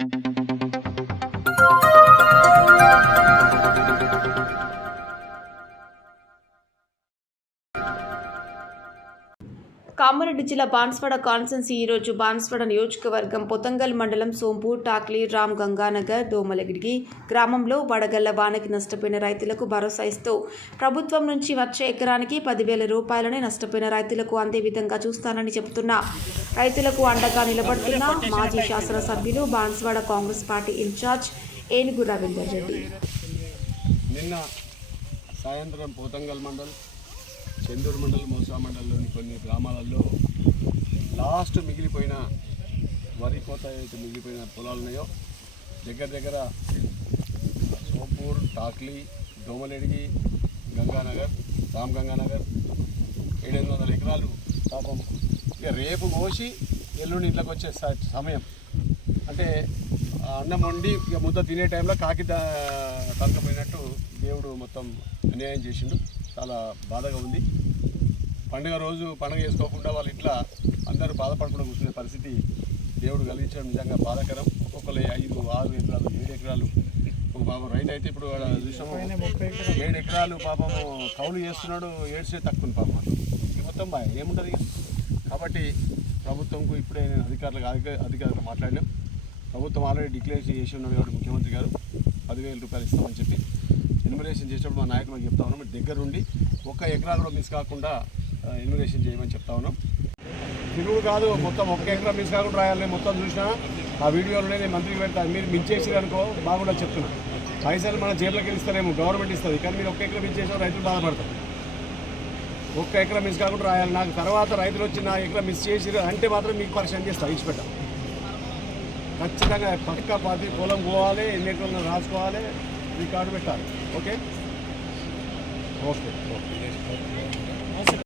Thank you. Kamareddy జిల్లా బాన్స్వాడ కాన్సెన్సీ ఈరోజు బాన్స్వాడ నియోజకవర్గం పొతంగల్ మండలం సోంపూర్ టాక్లీ రామ్ గంగానగర్ దోమలగిడిగి గ్రామంలో వడగళ్ళ వానకి నష్టపోయిన రైతులకు భరోసా ఇస్తూ ప్రభుత్వం నుంచి వచ్చే ఎకరానికి పదివేల రూపాయలని నష్టపోయిన రైతులకు అందే విధంగా చూస్తానని చెబుతున్నా. రైతులకు అండగా నిలబడుతున్న మాజీ శాసనసభ్యులు బాన్స్వాడ కాంగ్రెస్ పార్టీ ఇన్ఛార్జ్ ఏనుగు రవీందర్ రెడ్డి. నిన్న సాయంత్రం పోతంగల్ మండల్ చెందూరు మండలం మోసా మండలంలోని కొన్ని గ్రామాలలో లాస్ట్ మిగిలిపోయిన వరి కోత అయితే మిగిలిపోయిన పొలాలు ఉన్నాయో దగ్గర దగ్గర సోపూర్ టాక్లీ దోమలెడిగి గంగానగర్ రామ్ గంగానగర్ ఏడెనిమిది వందల ఎకరాలు పాపం ఇక రేపు కోసి ఎల్లుండి ఇంట్లోకి వచ్చే స- సమయం. అంటే అన్నం వండి ఇక ముద్ద తినే టైంలో కాకి దా- దేవుడు మొత్తం అన్యాయం చేసిండు. చాలా బాధగా ఉంది. పండుగ రోజు పండుగ చేసుకోకుండా వాళ్ళ ఇంట్లో అందరూ బాధపడకుండా కూర్చునే పరిస్థితి దేవుడు కలిగించడం నిజంగా బాధాకరం. ఒక్కొక్కరు ఐదు ఆరు ఎకరాలు ఏడు ఎకరాలు. ఒక పాపం రైతు అయితే ఇప్పుడు చూసాము ఏడు ఎకరాలు పాపము కౌలు చేస్తున్నాడు ఏడ్చే తక్కువ పాపం మొత్తం ఏముంటుంది? కాబట్టి ప్రభుత్వంకు ఇప్పుడే నేను అధికారులకు అధిక అధికారులు మాట్లాడినాం. ప్రభుత్వం ఆల్రెడీ డిక్లేర్ చేసి ఉన్నాడు కాబట్టి ముఖ్యమంత్రి గారు. పదివేల రూపాయలు ఇస్తామని చెప్పి ఎన్యుమరేషన్ చేసేటప్పుడు మా నాయకులకు చెప్తా ఉన్నాం. మీరు దగ్గర ఒక్క ఎకరా కూడా మిస్ కాకుండా ఎన్యుమరేషన్ చేయమని చెప్తా ఉన్నాం. తిరుగు కాదు మొత్తం ఒక్క ఎకరా మిస్ కాకుండా రాయాలి. మొత్తం చూసినా ఆ వీడియోలోనే నేను మంత్రికి పెడతాను మీరు మించేసి అనుకో బాగుండా చెప్తున్నా. పైసలు మన జేబులోకి వెళ్ళిస్తారేమో గవర్నమెంట్ ఇస్తుంది. కానీ మీరు ఒక్క ఎకరా మిస్ చేసిన రైతులు బాధపడతారు. ఒక్క ఎకరా మిస్ కాకుండా రాయాలి. నాకు తర్వాత రైతులు వచ్చి నా ఎకరా మిస్ చేసి అంటే మాత్రం మీకు పరిచయం చేస్తాను ఇచ్చిపెట్టాను ఖచ్చితంగా పక్క పది పొలం పోవాలి ఎన్ని ఎకరాలు రాసుకోవాలి రికార్డు పెట్టాలి. ఓకే? Okay okay.